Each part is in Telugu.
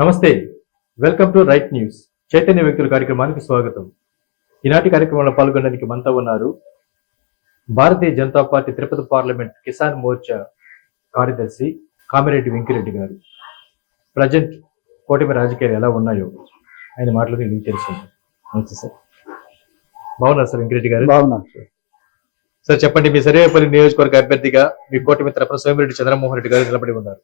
నమస్తే. Welcome to right news. Chaitanya వ్యక్తుల కార్యక్రమానికి స్వాగతం. ఈనాటి కార్యక్రమంలో పాల్గొనడానికి మనతో ఉన్నారు భారతీయ జనతా పార్టీ తిరుపతి పార్లమెంట్ కిసాన్ మోర్చా కార్యదర్శి కామిరెడ్డి వెంకిరెడ్డి గారు. ప్రజెంట్ కూటమి రాజకీయాలు ఎలా ఉన్నాయో ఆయన మాటలు మీకు తెలుసుకుంటాం నమస్తే సార్. బాగున్నారు సార్ వెంకిరెడ్డి గారు? బాగున్నాను సార్. సార్ చెప్పండి మీ సర్వేపల్లి నియోజకవర్గ అభ్యర్థిగా మీ కూటమి తరపున సోమిరెడ్డి చంద్రమోహన్ రెడ్డి గారు నిలబడి ఉన్నారు.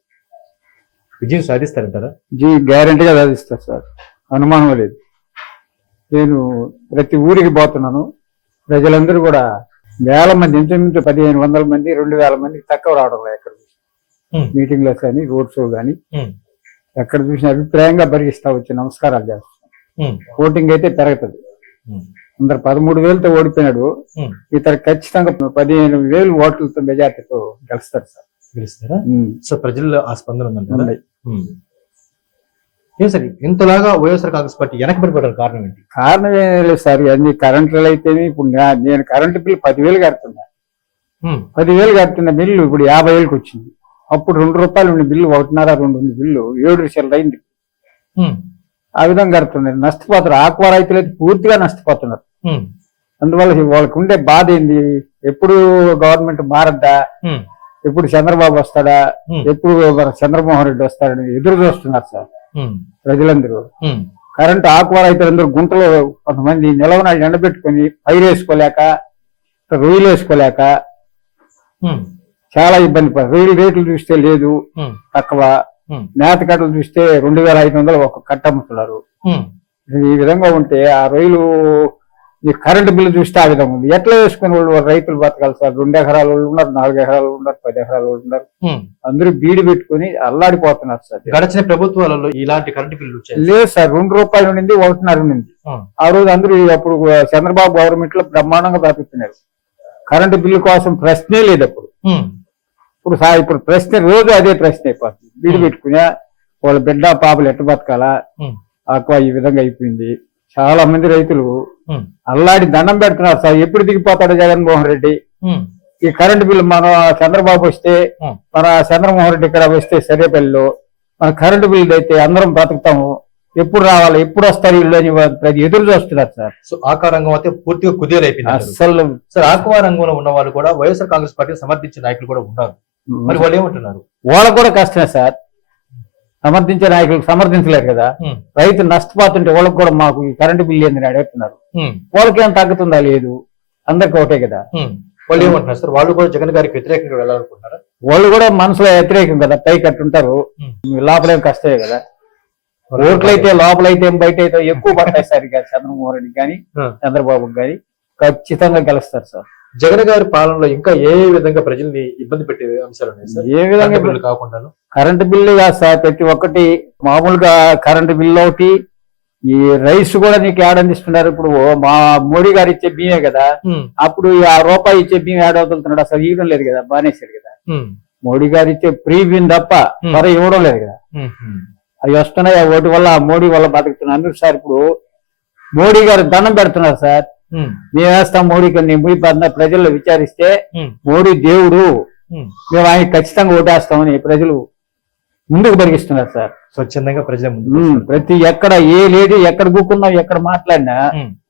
విజయం సాధిస్తారంటారా? జీ గ్యారంటీగా సాధిస్తారు సార్. అనుమానం లేదు. నేను ప్రతి ఊరికి పోతున్నాను. ప్రజలందరూ కూడా వేల మంది ఇంచుమించు పదిహేను వందల మంది రెండు వేల మంది తక్కువ రావడం లేదు ఎక్కడ. మీటింగ్లో కానీ రోడ్ షో కానీ. ఎక్కడ చూసిన అభిప్రాయంగా భరిస్తా వచ్చి నమస్కారాలు చేస్తాను ఓటింగ్ అయితే పెరుగుతుంది. అందరు పదమూడు వేలతో ఓడిపోయినాడు. ఇతర ఖచ్చితంగా పదిహేను వేలు ఓట్లతో మెజార్టీతో గెలుస్తారు సార్. గెలుస్తారా. సో ప్రజల్లో ఆ స్పందన ఉందంటారా. ఏం సరే ఇంతలాగా వైఎస్ఆర్ కాంగ్రెస్ పార్టీ వెనకబడిపోవడానికి కారణం ఏంటి? కారణం ఏం లేదు సార్ అన్ని కరెంట్లు అయితేనే ఇప్పుడు నేను కరెంటు బిల్లు పదివేలు కడుతున్నా. పదివేలు కడుతున్న బిల్లు ఇప్పుడు యాభై వేలకు వచ్చింది. అప్పుడు రెండు రూపాయలు ఉన్న బిల్లు ఒకటిన్నర రెండు ఉంది బిల్లు ఏడు విషయాలు అయింది. ఆ విధంగా కడుతున్నారు. నష్టపోతారు ఆక్వా రైతులు అయితే పూర్తిగా నష్టపోతున్నారు. అందువల్ల వాళ్ళకు ఉండే బాధ ఏంది? ఎప్పుడు గవర్నమెంట్ మారద్దా? ఎప్పుడు చంద్రబాబు వస్తాడా? ఎప్పుడు చంద్రమోహన్ రెడ్డి వస్తాడని ఎదురు చూస్తున్నారు సార్ ప్రజలందరూ. కరెంటు ఆక్వా రైతులందరూ గుంటలో కొంతమంది నిలవన ఎండబెట్టుకొని పైరు వేసుకోలేక రొయ్యలు వేసుకోలేక చాలా ఇబ్బంది పడ రొయ్యల రేట్లు చూస్తే లేదు తక్కువ. మేత కట్టలు చూస్తే రెండు వేల ఐదు వందలు ఒక కట్ట అమ్ముతున్నారు. ఈ విధంగా ఉంటే ఆ రొయ్యలు ఈ కరెంటు బిల్లు చూస్తే ఆ విధంగా ఉంది. ఎట్లా వేసుకుని వాళ్ళు? రైతులు బతకాలి సార్. రెండు ఎకరాల వాళ్ళు ఉన్నారు నాలుగు ఎకరాల వాళ్ళు ఉన్నారు పది ఎకరాల వాళ్ళు ఉన్నారు. అందరూ బీడి పెట్టుకుని అల్లాడిపోతున్నారు సార్. గడిచిన ప్రభుత్వాలలో ఇలాంటి కరెంటు బిల్లు లేదు సార్. రెండు రూపాయలు ఉండింది ఒకటిన్నర ఉండింది. ఆ రోజు అందరూ అప్పుడు చంద్రబాబు గవర్నమెంట్లో బ్రహ్మాండంగా బతుకుతున్నారు కరెంటు బిల్లు కోసం ప్రశ్నే లేదు అప్పుడు. ఇప్పుడు సా- ఇప్పుడు ప్రశ్న రోజు అదే ప్రశ్న అయిపోతుంది. బీడి పెట్టుకునే వాళ్ళ బిడ్డ పాపలు ఎట్ట బతకాలా? ఈ విధంగా అయిపోయింది. చాలా మంది రైతులు అల్లాడి దండం పెడుతున్నారు సార్ ఎప్పుడు దిగిపోతాడు జగన్మోహన్ రెడ్డి? ఈ కరెంటు బిల్లు మన చంద్రబాబు వస్తే. మన చంద్రమోహన్ రెడ్డి ఇక్కడ వస్తే సరేపల్లిలో మన కరెంటు బిల్లు అయితే అందరం బ్రతుకుతాము. ఎప్పుడు రావాలి ఎప్పుడు వస్తారు ఇల్లు అని ఎదురు చూస్తున్నారు సార్. సో ఆకా రంగం అయితే పూర్తిగా కుదేలైపోయింది అంటారు. అస్సలు సార్ ఆక్వా రంగంలో ఉన్న వాళ్ళు కూడా వైఎస్ఆర్ కాంగ్రెస్ పార్టీని సమర్థించే నాయకులు కూడా ఉన్నారు. మరి వాళ్ళు ఏమంటున్నారు? వాళ్ళకు కూడా కష్టమే సార్. సమర్థించే నాయకులు సమర్థించలేరు కదా. రైతు నష్టపోతుంటే వాళ్ళకి కూడా మాకు ఈ కరెంటు బిల్లు ఏందని అడుగుతున్నారు వాళ్ళకి ఏం తగ్గుతుందా లేదు? అందరికి ఒకటే కదా. వాళ్ళు ఏమంటున్నారు సార్? వాళ్ళు కూడా జగన్ గారికి వ్యతిరేకంగా వెళ్ళాలనుకుంటున్నారా? వాళ్ళు కూడా మనసులో వ్యతిరేకం కదా. పై కట్టుంటారు. లోపలేం కష్టమే కదా. ఓట్లయితే లోపలైతే ఏం బయట అయితే ఎక్కువ పడతాయి సార్ చంద్రమోహన్ రెడ్డి కానీ. చంద్రబాబు కానీ ఖచ్చితంగా గెలుస్తారు సార్. జగన్ గారి పాలనలో ఇంకా ఏ విధంగా ప్రజల్ని ఇబ్బంది పెట్టే అంశాలు ఉన్నాయి ఏ విధంగా బిల్లు కాకుండా కరెంటు బిల్లు కాదు సార్ ప్రతి ఒక్కటి మామూలుగా కరెంటు బిల్లు ఒకటి ఈ రైస్ కూడా నీకు ఏడందిస్తున్నారు ఇప్పుడు ఓ మా మోడీ గారు ఇచ్చే బియ్యే కదా. అప్పుడు ఈ ఆ రూపాయి ఇచ్చే బియ్యం ఏడవుతుంటున్నాడు అసలు ఇవ్వడం లేదు కదా బానేశారు కదా. మోడీ గారు ఇచ్చే ఫ్రీ బియ్యం తప్ప. మరో ఇవ్వడం లేదు కదా. అవి వస్తున్నాయి? ఓటు వల్ల మోడీ వల్ల బతుకుతున్నారు సార్ ఇప్పుడు మోడీ గారు దండం పెడుతున్నారు సార్. మేము వేస్తాం మోడీకి పడిన ప్రజల్లో విచారిస్తే మోడీ దేవుడు మేము ఆయన ఖచ్చితంగా ఓటేస్తామని ప్రజలు ముందుకు పరిగిస్తున్నారు సార్. స్వచ్ఛందంగా ప్రజల ప్రతి ఎక్కడ ఏ లేడీ ఎక్కడ కూకున్నా ఎక్కడ మాట్లాడినా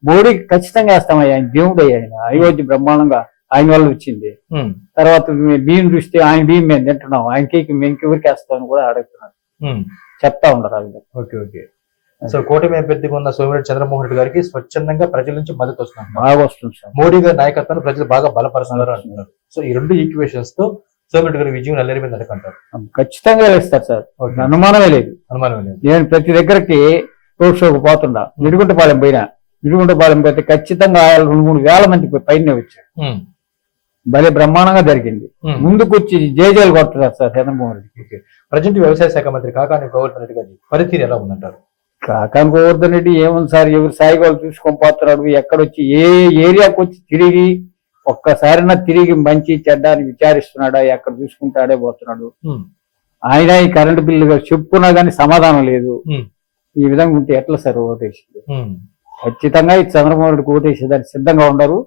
మోడీకి ఖచ్చితంగా వేస్తామయ్యా ఆయన దేవుడు ఆయన. అయోధ్య బ్రహ్మాండంగా ఆయన వల్ల వచ్చింది. తర్వాత మీ బియ్యం చూస్తే ఆయన బియ్యం మేము తింటున్నాం ఆయన కేక్ మేము ఎవరికి వేస్తామని కూడా అడుగుతున్నారు ఉమ్. చెప్తా ఉండరు ఓకే ఓకే. సో కూటమి అభ్యర్థిగా ఉన్న సోమిరెడ్డి చంద్రమోహన్ రెడ్డి గారికి స్వచ్ఛందంగా ప్రజల నుంచి మద్దతు వస్తుంది బాగా వస్తుంది సార్ మోడీ గారి నాయకత్వాన్ని ప్రజలు బాగా బలపరుస్తున్నారు అంటున్నారు. సో ఈ రెండు ఈక్వేషన్స్తో సోమిరెడ్డి గారి విజయం నల్లేరి మీద నడకంటారు ఖచ్చితంగా వేస్తారు సార్. అనుమానమే లేదు. అనుమానం లేదు. నేను ప్రతి దగ్గరికి రోడ్ షోకు పోతున్నా నిడుగుంటపాలెం పోయినా. నిడుగుంటపాలెం పోతే ఖచ్చితంగా రెండు మూడు వేల మంది పైన వచ్చారు. భలే బ్రహ్మాండంగా జరిగింది. ముందుకు వచ్చి జేజేలు కొడుతున్నారు సార్ చంద్రమోహన్ రెడ్డి. ప్రజెంట్ వ్యవసాయ శాఖ మంత్రి కాకాని గోవర్ధన్ రెడ్డి గారి పనితీరు ఎలా ఉందంటారు? కాకాని గోవర్ధన్ రెడ్డి ఏముంది సార్? ఎవరు సాయి వాళ్ళు చూసుకొని పోతున్నాడు? ఎక్కడొచ్చి? ఏ ఏరియాకి వచ్చి తిరిగి ఒక్కసారైనా తిరిగి మంచి చెడ్డ అని విచారిస్తున్నాడా? ఎక్కడ చూసుకుంటాడే పోతున్నాడు? ఆయన ఈ కరెంటు బిల్లు చెప్పుకున్నా కానీ సమాధానం లేదు. ఈ విధంగా ఉంటే ఎట్లా సార్ ఓటేసి ఉమ్, ఖచ్చితంగా ఈ చంద్రమోహన్ రెడ్డికి ఓటేసేదానికి సిద్ధంగా ఉండరు.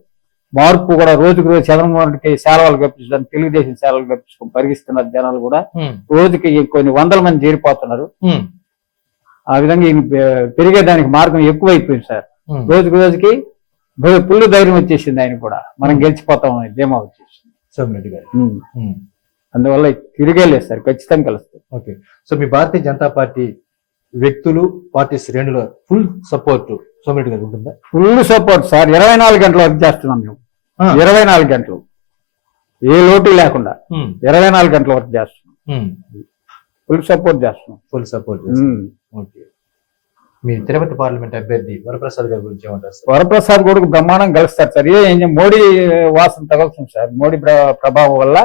మార్పు కూడా రోజుకు రోజు చంద్రమోహన్ రెడ్డికి సేవలు కప్పించడానికి తెలుగుదేశం సేవలు కప్పించుకొని పరిగిస్తున్నారు జనాలు కూడా రోజుకి కొన్ని వందల మంది చేరిపోతున్నారు. ఆ విధంగా ఈయన పెరిగేదానికి మార్గం ఎక్కువైపోయింది సార్. రోజుకు రోజుకి పుల్లు ధైర్యం వచ్చేసింది ఆయన కూడా. మనం గెలిచిపోతాం అనే ధీమా వచ్చేసింది. సోమిరెడ్డి గారు. అందువల్ల తిరిగే లేదు సార్ ఖచ్చితంగా కలుస్తుంది ఓకే. సో మీ భారతీయ జనతా పార్టీ వ్యక్తులు పార్టీ శ్రేణుల ఫుల్ సపోర్ట్ సోమిరెడ్డి గారికి ఉంటుందా? Full support sir. ఇరవై నాలుగు గంటలు వర్క్ చేస్తున్నాం మేము. ఇరవై నాలుగు గంటలు. ఏ లోటు లేకుండా ఇరవై నాలుగు గంటలు వర్క్ చేస్తున్నాం. ఫుల్ సపోర్ట్ చేస్తున్నాం. Full support. ఓకే. మీ తిరుపతి పార్లమెంట్ అభ్యర్థి వరప్రసాద్ గారి గురించి ఏమంటారు సార్? వరప్రసాద్ కొడుకు బ్రహ్మాండం కలుస్తారు సార్. ఏ మోడీ వాసన తగులుతుంది సార్. మోడీ ప్ర- ప్రభావం వల్ల.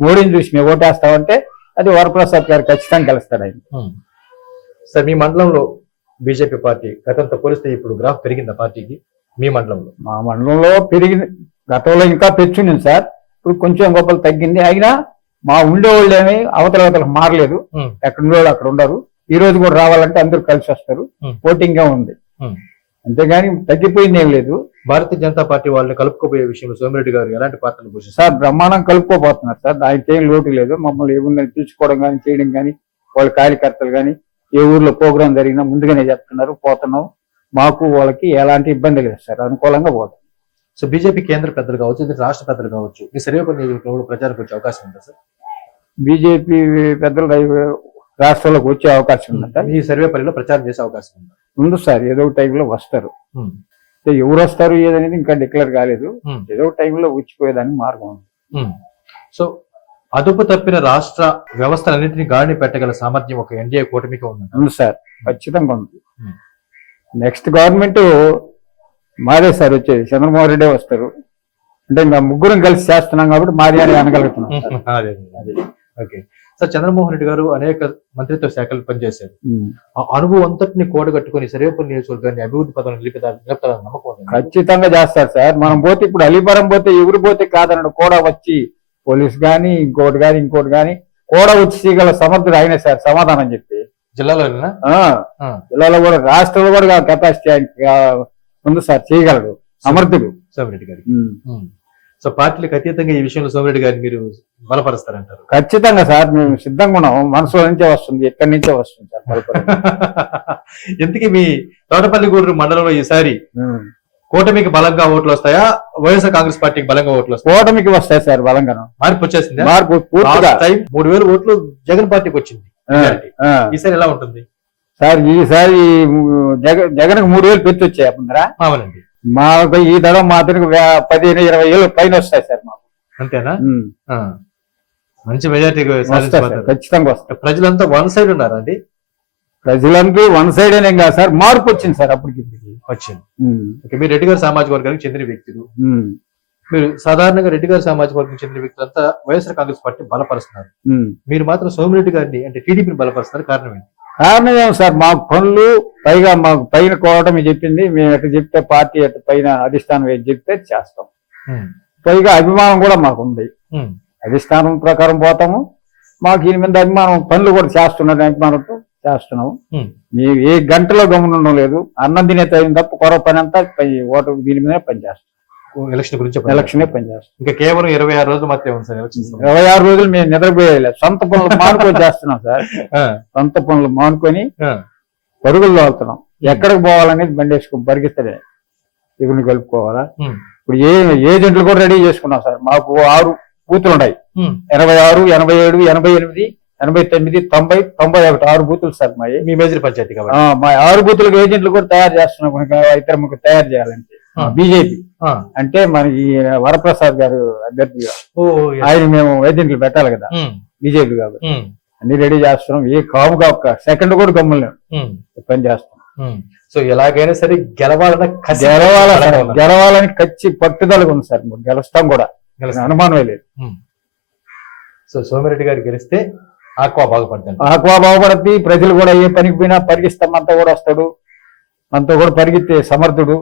మోడీని చూసి మేము ఓటేస్తామంటే అది వరప్రసాద్ గారు ఖచ్చితంగా కలుస్తాడు ఆయన. సార్ మీ మండలంలో బీజేపీ పార్టీ గతంతో పోలిస్తే ఇప్పుడు గ్రాఫ్ పెరిగిందా పార్టీకి? మీ మండలంలో? మా మండలంలో పెరిగి గతంలో ఇంకా పెంచుంది సార్. ఇప్పుడు కొంచెం గొప్పలు తగ్గింది. అయినా మా ఉండేవాళ్ళు ఏమి అవతల అవతలకు మారలేదు. ఎక్కడ ఉండేవాళ్ళు అక్కడ ఉండరు. ఈ రోజు కూడా రావాలంటే అందరూ కలిసి వస్తారు. ఓటింగ్గా ఉంది. అంతేగాని తగ్గిపోయింది ఏం లేదు. భారతీయ జనతా పార్టీ వాళ్ళని కలుపుకోబోయే విషయంలో సోమిరెడ్డి గారు ఎలాంటి పాత్రలు పోషిస్తారు? సార్ బ్రహ్మాండం కలుపుకోబోతున్నారు సార్. దానికి ఏం లోటు లేదు. మమ్మల్ని ఏముందని పిలుచుకోవడం కానీ చేయడం కానీ వాళ్ళ కార్యకర్తలు కానీ ఏ ఊర్లో ప్రోగ్రాం జరిగినా ముందుగానే చెప్తున్నారు. పోతున్నాం. మాకు వాళ్ళకి ఎలాంటి ఇబ్బంది లేదు సార్. అనుకూలంగా పోతాం సో బీజేపీ కేంద్ర పెద్దలు కావచ్చు ఇది రాష్ట్ర పెద్దలు కావచ్చు ఈ సర్వేపల్లి ప్రచారం వచ్చే అవకాశం ఉందా సార్? బీజేపీ పెద్దలు రాష్ట్రంలోకి వచ్చే అవకాశం ఉంది సార్ ఈ సర్వేపల్లిలో ప్రచారం చేసే అవకాశం ఉందా? ఉంది సార్ ఏదో టైంలో వస్తారు. ఎవరు వస్తారు ఏదనేది ఇంకా డిక్లేర్ కాలేదు. ఏదో టైంలో వచ్చిపోయేదానికి మార్గం ఉంది. సో అదుపు తప్పిన రాష్ట్ర వ్యవస్థలన్నింటినీ గాడిని పెట్టగల సామర్థ్యం ఒక ఎన్డీఏ కూటమికి ఉంది సార్ ఖచ్చితంగా ఉంది. నెక్స్ట్ గవర్నమెంట్ మాదే సార్ వచ్చేది చంద్రమోహన్ రెడ్డి వస్తారు. అంటే ఇంకా ముగ్గురం కలిసి చేస్తున్నాం కాబట్టి మాది అని అనగలుగుతున్నాం. ఓకే. సార్ చంద్రమోహన్ రెడ్డి గారు అనేక మంత్రిత్వ శాఖలు పనిచేశారు. ఆ అనుభవం అంతటిని కూడగట్టుకుని సర్వేపల్లి నియోజకవర్గాన్ని అభివృద్ధి పదంలో నిలిపిదా నిలుపుతారని నమ్మకం ఖచ్చితంగా చేస్తారు సార్. మనం పోతే ఇప్పుడు అలీపురం పోతే ఎవరు పోతే కాదన్నాడు కూడా వచ్చి పోలీస్ గాని ఇంకోటి గాని ఇంకోటి గాని కూడా వచ్చి చేయగల సమర్థుడు ఆయనే సార్. సమాధానం చెప్పి. జిల్లాలో జిల్లాలో కూడా రాష్ట్రంలో కూడా కెపాసిటీ ఉంది సార్. చేయగలడు సమర్థుడు. సోమిరెడ్డి గారికి. సో పార్టీలకు అతీతంగా ఈ విషయంలో సోమిరెడ్డి గారిని మీరు బలపరుస్తారంటారు. ఖచ్చితంగా సార్ మేము సిద్ధంగా ఉన్నాం. మనసులో నుంచే వస్తుంది ఎక్కడి నుంచే వస్తుంది సార్. ఎందుకు మీ తోటపల్లి గూడూరు మండలంలో ఈసారి. కూటమికి బలంగా ఓట్లు వస్తాయా? వైఎస్ఆర్ కాంగ్రెస్ పార్టీకి బలంగా ఓట్లు వస్తాయా? కూటమికి వస్తాయి సార్ బలంగా మార్పు వచ్చేసిందా? మార్పు మూడు వేల ఓట్లు జగన్ పార్టీకి వచ్చింది. ఈసారి ఎలా ఉంటుంది? సార్ ఈసారి జగ జగన్ మూడు వేలు పెట్టి వచ్చాయి అవునండి. మాకు ఈ దడ మాత్రం పదిహేను ఇరవై ఏళ్ళు పైన వస్తాయి సార్ మాకు. అంతేనా. మంచి మెజారిటీ ఖచ్చితంగా వస్తాయి. ప్రజలంతా వన్ సైడ్ ఉన్నారండి ప్రజలందరూ వన్ సైడ్ అనే కాదు సార్ మార్పు వచ్చింది సార్ అప్పటికి. వచ్చింది. మీరు రెడ్డి గారి సామాజిక వర్గానికి చెందిన వ్యక్తులు. మీరు సాధారణంగా రెడ్డి గారి సామాజిక వర్గం చెందిన వ్యక్తులంతా వైఎస్ఆర్ కాంగ్రెస్ పార్టీ బలపరుస్తున్నారు. మీరు మాత్రం సోమిరెడ్డి గారిని అంటే టీడీపీని బలపరుస్తున్నారు. కారణం ఏంటి? కారణం ఏం సార్? మా పనులు పైగా మాకు పైన కోవటం చెప్పింది మేము ఎట్లా చెప్తే పార్టీ ఎట్లా పైన అధిష్టానం ఏది చెప్తే చేస్తాం. పైగా అభిమానం కూడా మాకు ఉంది. అధిష్టానం ప్రకారం పోతాము. మాకు ఈయన మీద అభిమానం పనులు కూడా చేస్తున్నారు అభిమానంతో చేస్తున్నాము. మేము ఏ గంటలో గమనం లేదు. అన్నం తినే టైం తప్ప కొర పని అంతా పై- ఓటు దీని మీదనే పనిచేస్తాం. ఎలక్షన్ గురించి ఎలక్షనే పనిచేస్తాం ఇంకా కేవలం ఇరవై ఆరు రోజులు మాత్రమే ఉంది సార్ ఎలక్షన్. ఇరవై ఆరు రోజులు మేము నిద్రపోయేలే సొంత పనులు మానుకొని చేస్తున్నాం సార్. సొంత పనులు మానుకొని పరుగులు తోలుతున్నాం ఎక్కడికి పోవాలనేది బండి వేసుకుని పరిగెత్తలే ఇగుని కలుపుకోవాలా? ఉమ్. ఇప్పుడు ఏ ఏజెంట్లు కూడా రెడీ చేసుకున్నాం సార్. మాకు ఆరు బూతులు ఉన్నాయి. ఎనభై ఆరు ఎనభై ఏడు ఎనభై ఎనిమిది ఎనభై తొమ్మిది తొంభై తొంభై ఒకటి ఆరు బూతులు సార్ మావి మీ మేజర్ పంచాయతీ మా ఆరు బూతులకు ఏజెంట్లు కూడా తయారు చేస్తున్నాం. ముగ్గురు తయారు చేయాలంటే. బీజేపీ. అంటే మనకి వరప్రసాద్ గారు అభ్యర్థిగా. ఆయన మేము ఏజెంట్లు పెట్టాలి కదా. బీజేపీ కాబట్టి. ఉమ్. అన్ని రెడీ చేస్తున్నాం. ఏ కాముగా ఒక్క సెకండ్ కూడా గమ్ములు ఉమ్. పని చేస్తాం. సో ఎలాగైనా సరే గెలవాలన్న కసి గెలవాల బలంగా ఉన్నారు. గెలవాలని ఖచ్చి పట్టుదలగా ఉంది సార్. గెలుస్తాం కూడా. అనుమానమే లేదు. సో సోమిరెడ్డి గారు గెలిస్తే ఆక్వా బాగుపడతాను ఆక్వా బాగుపడద్ది. ప్రజలు కూడా ఏ పనికి పోయినా పరిగిస్తాం మనతో కూడా వస్తాడు. మనతో కూడా పరిగెత్తే సమర్థుడు.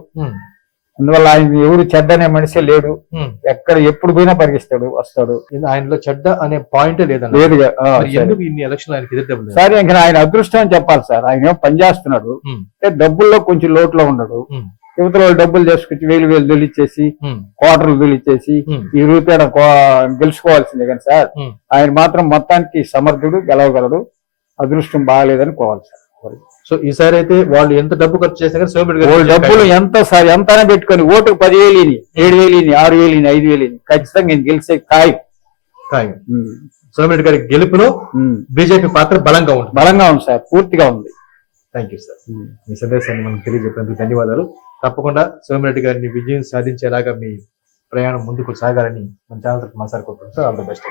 అందువల్ల ఆయన ఎవరు చెడ్డనే మనిషి లేడు ఎక్కడ ఎప్పుడు పోయినా పరిగిస్తాడు వస్తాడు ఆయనలో చెడ్డ అనే పాయింట్ ఆ, మరి సరే. ఎందుకు ఇన్ని ఎలక్షన్ ఆయనకి ఎదుర్కొలేదు సరే ఇంకా ఆయన అదృష్టం అని చెప్పాలి సార్ ఆయన ఏమో పని చేస్తున్నాడు. అంటే డబ్బుల్లో కొంచెం లోటులో ఉండడు. యువతల వాళ్ళు డబ్బులు చేసుకొచ్చి వేలు వేలు దొలిచ్చేసి ఉమ్. కోటర్లు దొలిచ్చేసి. ఈ రూపాయ గెలుచుకోవాల్సిందే కానీ సార్. ఆయన మాత్రం మొత్తానికి సమర్థుడు గెలవగలడు అదృష్టం బాగాలేదని కోవాలి సార్ సో ఈసారి అయితే వాళ్ళు ఎంత డబ్బు ఖర్చు చేసినా కానీ సోమిరెడ్డి గారు డబ్బులు ఎంత సార్ ఎంత పెట్టుకొని ఓటుకు పదివేలు ఇని ఏడు వేలు ఇని ఆరు వేలు ఇని ఐదు వేలు ఇని ఖచ్చితంగా నేను గెలిచే ఖాయం. ఖాయం. సోమిరెడ్డి గారి గెలుపులో. బీజేపీ పాత్ర బలంగా ఉంటుంది. బలంగా ఉంది సార్ పూర్తిగా ఉంది. థ్యాంక్ యూ సార్ మీ సందేశాన్ని మనం తెలియజెప్పినందుకు ధన్యవాదాలు. తప్పకుండా సోమిరెడ్డి గారిని విజయం సాధించేలాగా మీ ప్రయాణం ముందుకు సాగాలని మన ఛానల్ మాట్లాడుకుంటున్నాం సార్ ఆల్ ద బెస్ట్.